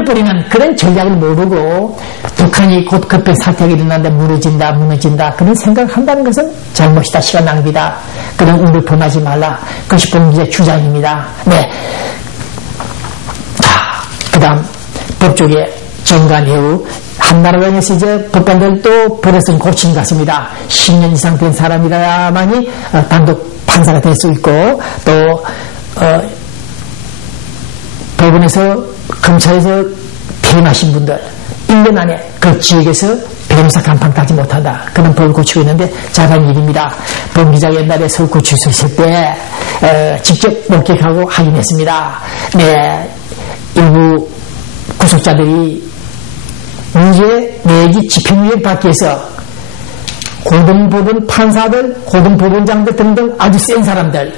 촛불을 뿌리는 그런 전략을 모르고 북한이 곧 급변 사태가 일어나는데 무너진다 그런 생각을 한다는 것은 잘못이다, 시간 낭비다, 그런 우를 범하지 말라, 그것이 봉기자의 주장입니다. 네. 그 다음 법조계 정관예우, 한나라당에서 이제 법관들도 버릇은 고친 것 같습니다. 10년 이상 된 사람이라야만이 단독 판사가 될 수 있고, 또 법원에서 검찰에서 퇴임하신 분들 1년 안에 그 지역에서 변호사 간판 따지 못한다, 그런 법을 고치고 있는데 잘한 일입니다. 본 기자가 옛날에 서울구치소에 있을 때 직접 목격하고 확인했습니다. 네, 일부 구속자들이 무죄 내지 집행유예 받기 위해서 고등법원 판사들, 고등법원장들 등등 아주 센 사람들,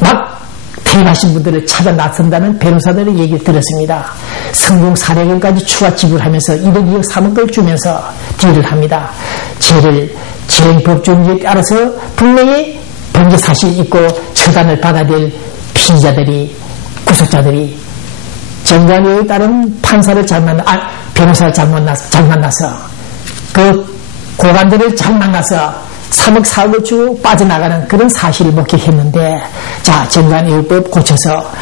막 퇴임하신 분들을 찾아 나선다는 변호사들의 얘기를 들었습니다. 성공 사례금까지 추가 지불하면서 1억, 2억, 3억을 주면서 딜을 합니다. 죄를 재행법조인지에 따라서 분명히 범죄 사실이 있고 처단을 받아야 될 피의자들이, 구속자들이 정관예우에 따른 판사를 변호사를 잘 만나서 그 고관들을 잘 만나서 3억, 4억을 주고 빠져나가는 그런 사실을 목격했는데, 자, 정관예우법 고쳐서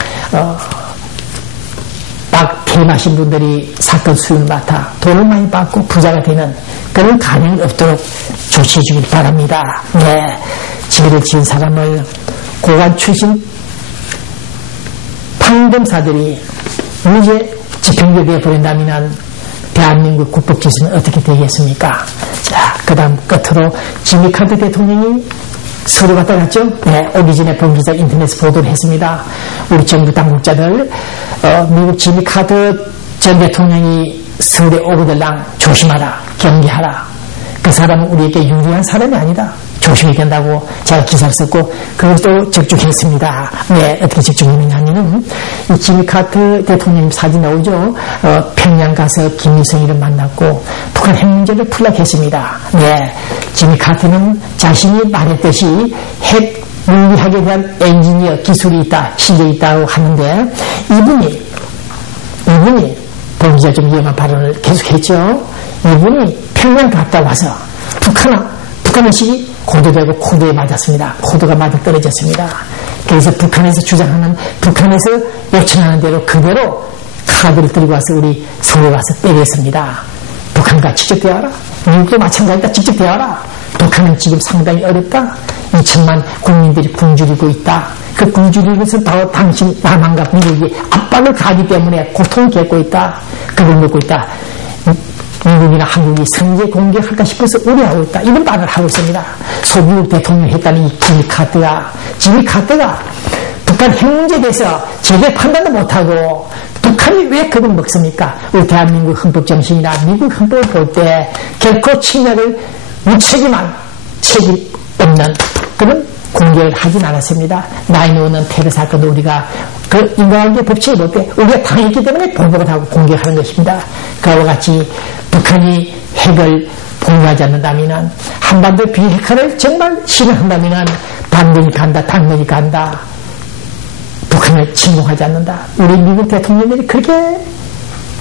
딱 퇴임하신 분들이 사건 수임을 맡아 돈을 많이 받고 부자가 되는 그런 가능이 없도록 조치해 주길 바랍니다. 네, 죄를 지은 사람을 고관 출신 판검사들이 무죄 집행유예 버린다면 대한민국 국법제도는 어떻게 되겠습니까? 자, 그 다음 끝으로 지미 카터 대통령이 서울 갔다 갔죠? 네, 오기 전에 본기자 인터넷에 보도를 했습니다. 우리 정부 당국자들, 미국 지미 카터 전 대통령이 서울에 오거들랑 조심하라, 경계하라. 그 사람은 우리에게 유리한 사람이 아니다, 조심해야 된다고 제가 기사를 썼고 그것도 적중했습니다. 네, 어떻게 적중했느냐면 이 지미 카터 대통령 사진 나오죠. 평양 가서 김일성이를 만났고 북한 핵 문제를 풀려고 했습니다. 네, 지미 카터는 자신이 말했듯이 핵 물리학에 대한 엔지니어 기술이 있다, 실력이 있다고 하는데 이분이 본기자 좀 위험한 발언을 계속했죠. 이분이 평양 갔다 와서 북한의식이 고도되고 코드에 맞았습니다. 코드가 맞아 떨어졌습니다. 그래서 북한에서 주장하는, 북한에서 요청하는 대로 그대로 카드를 들고 와서 우리 서울에 와서 때렸습니다. 북한과 직접 대화하라. 미국도 마찬가지다. 직접 대화하라. 북한은 지금 상당히 어렵다. 2천만 국민들이 굶주리고 있다. 그 굶주리면서 바로 당신 남한과 미국이 압박을 가하기 때문에 고통을 겪고 있다. 그걸 먹고 있다. 미국이나 한국이 선제 공격할까 싶어서 우려하고 있다, 이런 말을 하고 있습니다. 소미국 대통령이 했다는 이 지미 카터가 북한 핵 문제에 대해서 제대로 판단도 못하고 북한이 왜 그걸 먹습니까? 우리 대한민국 헌법 정신이나 미국 헌법을 볼 때 결코 침략을 무책임한, 책임 없는 그런 공격을 하진 않았습니다. 9/11 테러 사건도 우리가 그 인간관계 법칙을 볼 때 우리가 당했기 때문에 보복을 하고 공격하는 것입니다. 그와 같이 북한이 핵을 보유하지 않는다면, 한반도 비핵화를 정말 실현한다면 당연히 간다. 북한을 침공하지 않는다. 우리 미국 대통령들이 그렇게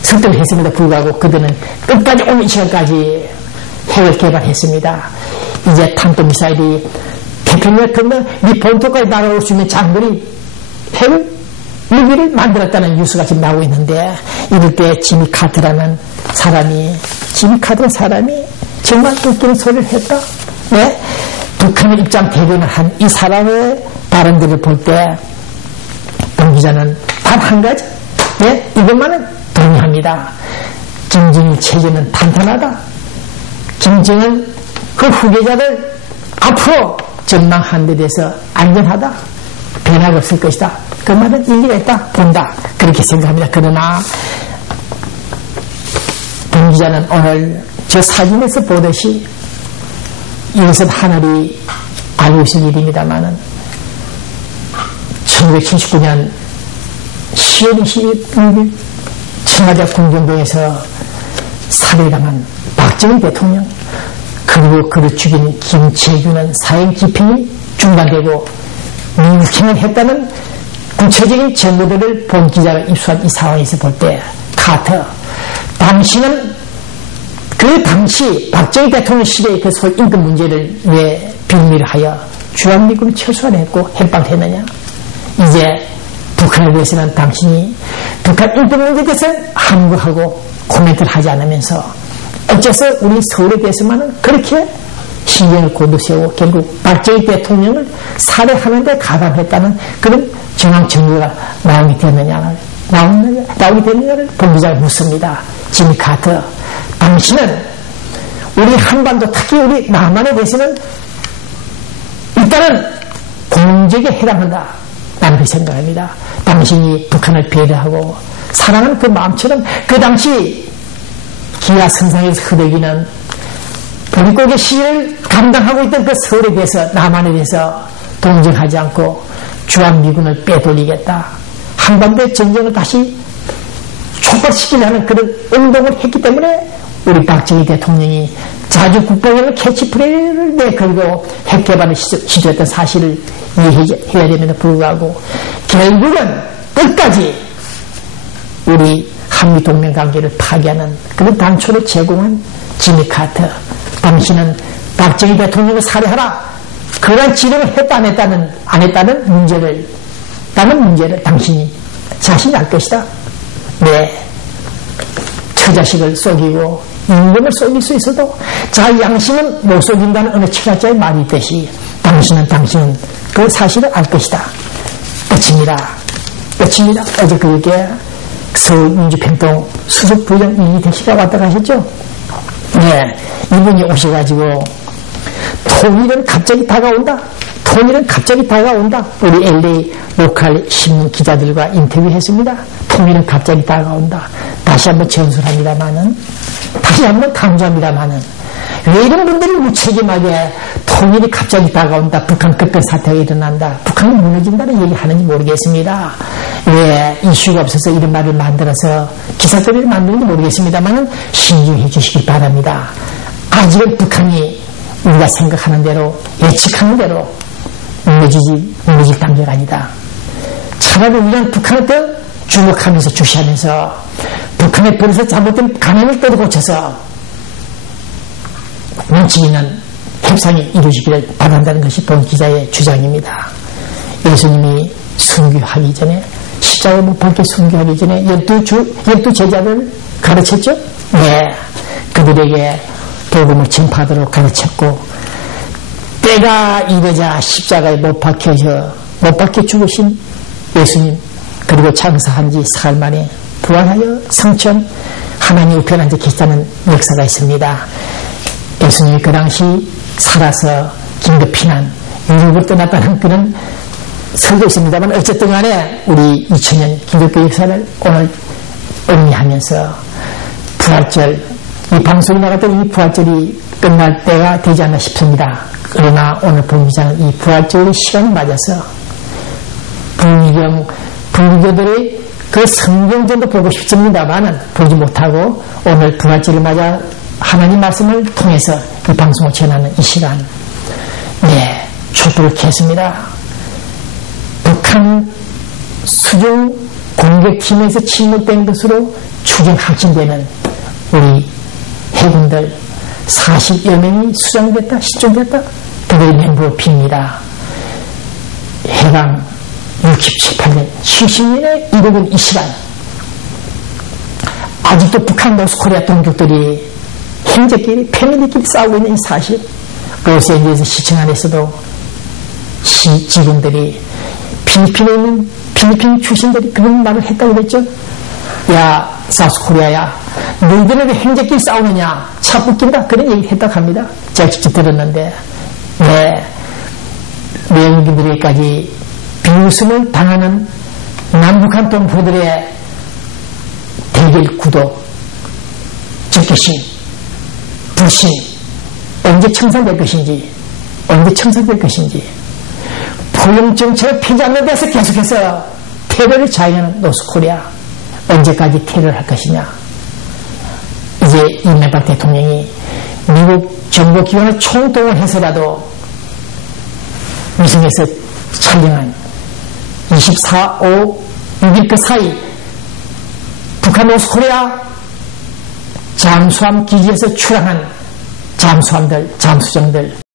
설득을 했음에도 불구하고 그들은 끝까지 오는 이 시간까지 핵을 개발했습니다. 이제 탄도미사일이 태평양 건너 미 본토까지 날아올 수 있는 장거리 핵을 무기를 만들었다는 뉴스가 지금 나오고 있는데, 이럴 때 지미 카터라는 사람이 정말 웃기는 소리를 했다. 네? 북한의 입장 대변을 한 이 사람의 발언들을 볼 때 본 기자는 단 한 가지, 네? 이것만은 동의합니다. 김정일 체제는 탄탄하다. 김정은 그 후계자들 앞으로 전망한 데 대해서 안전하다. 변화가 없을 것이다. 그 말은 일리가 있다 본다, 그렇게 생각합니다. 그러나 본 기자는 오늘 저 사진에서 보듯이 이것은 하늘이 알고 있을 일입니다만은 1979년 10월 26일 청와대 궁정동에서 살해당한 박정희 대통령, 그리고 그를 죽인 김태균은 사형 집행이 중단되고 미국행을 했다는 구체적인 정보들을 본 기자가 입수한 이 상황에서 볼 때 카터. 당신은 그 당시 박정희 대통령 시대의 그 소위 인권 문제를 왜 빌미를 하여 주한미군을 철수하냈고 해방을 했느냐. 이제 북한에 대해서는 당신이 북한 인권 문제에 대해서 함구하고 코멘트를 하지 않으면서 어째서 우리 서울에 대해서만은 그렇게 신경을 고도세우고 결국 박정희 대통령을 살해하는 데 가담했다는 그런 정황 증거가 나오게 됐느냐를 본기자가 묻습니다. 지미 카터, 당신은 우리 한반도 특히 우리 남한에 대해서는 일단은 공적에 해당한다. 나는 그렇게 생각합니다. 당신이 북한을 배려하고 사랑하는 그 마음처럼 그 당시 기아 선상에서 흐르기는 본국의 시위를 감당하고 있던 그 서울에 대해서 남한에 대해서 동정하지 않고 주한미군을 빼돌리겠다. 한반도의 전쟁을 다시 촉발시키려는 그런 운동을 했기 때문에 우리 박정희 대통령이 자주 국방에는 캐치프레이를 내걸고 핵개발을 시도했던 사실을 이해해야 됨에도 불구하고 결국은 끝까지 우리 한미동맹관계를 파괴하는 그런 단초를 제공한 지미 카터. 당신은 박정희 대통령을 살해하라. 그러한 지령을 했다 안 했다는 문제를 당신이 자신이 알 것이다. 네. 처자식을 속이고 인명을 속일 수 있어도 자기 양심은 못 속인다는 어느 철학자의 말이 있듯이 당신은 그 사실을 알 것이다. 끝입니다. 어제 그렇게 서울민주평통 수석부장 이희택 씨가 왔다 가셨죠? 네. 이분이 오셔가지고 통일은 갑자기 다가온다. 우리 LA 로컬 신문 기자들과 인터뷰했습니다. 통일은 갑자기 다가온다. 다시 한번 전술합니다마는, 다시 한번 강조합니다마는, 왜 이런 분들이 무책임하게 통일이 갑자기 다가온다. 북한 급변 사태가 일어난다. 북한이 무너진다는 얘기 하는지 모르겠습니다. 왜 이슈가 없어서 이런 말을 만들어서 기사거리를 만드는지 모르겠습니다만은 신중해 주시기 바랍니다. 아직은 북한이 우리가 생각하는 대로, 예측하는 대로 무너질 단계가 아니다. 차라리 우리는 북한을 더 주목하면서 주시하면서 북한의 버릇에 잘못된 관행을 때려 고쳐서 눈치 있는 협상이 이루어지기를 바란다는 것이 본 기자의 주장입니다. 예수님이 순교하기 전에, 십자가에 못 박혀 순교하기 전에 12 제자를 가르쳤죠? 네. 그들에게 복음을 전파하도록 가르쳤고, 때가 이르자 십자가에 못 박혀 죽으신 예수님, 그리고 장사한 지 사흘 만에 부활하여 성천 하나님 우편에 앉아 계시다는 역사가 있습니다. 예수님이 그 당시 살아서 긴급 피난, 유럽을 떠났다는 그런 설도 있습니다만, 어쨌든 간에 우리 2000년 기독교 역사를 오늘 의미하면서 부활절, 이 방송이 나갔던 이 부활절이 끝날 때가 되지 않나 싶습니다. 그러나 오늘 본기자는 이 부활절 시간을 맞아서 불교들의 그 성경전도 보고 싶습니다만은 보지 못하고 오늘 부활절을 맞아 하나님 말씀을 통해서 이 방송을 전하는 이 시간, 네, 촛불을 켰습니다. 북한 수중 공격팀에서 침몰된 것으로 추정 확진되는 우리 해군들 40여 명이 수장됐다, 실종됐다. 그들의 멘붕을 빕니다. 해방 67, 8년, 70년에 이르는 이 시간, 아직도 북한 노스코리아 동족들이 형제끼리, 패밀리끼리 싸우고 있는 이 사실, 로스앤젤레스 시청 안에서도 직원들이 필리핀에 있는 필리핀 출신들이 그런 말을 했다고 그랬죠. 야, 사우스코리아야, 너희들은 왜 형제끼리 싸우느냐, 참 웃긴다, 그런 얘기를 했다고 합니다. 제가 직접 들었는데, 네, 외국인들에게까지 비웃음을 당하는 남북한 동포들의 대결 구도, 적개심, 불신, 언제 청산될 것인지, 포용 정책을 펴지 않는 데서 계속해서 테러를 자행하는 노스코리아, 언제까지 테러를 할 것이냐. 이제 이명박 대통령이 미국 정보기관을 총동원해서라도 위성에서 촬영한 24, 5, 6일 그 사이 북한 노스코리아 잠수함 기지에서 출항한 잠수함들, 잠수정들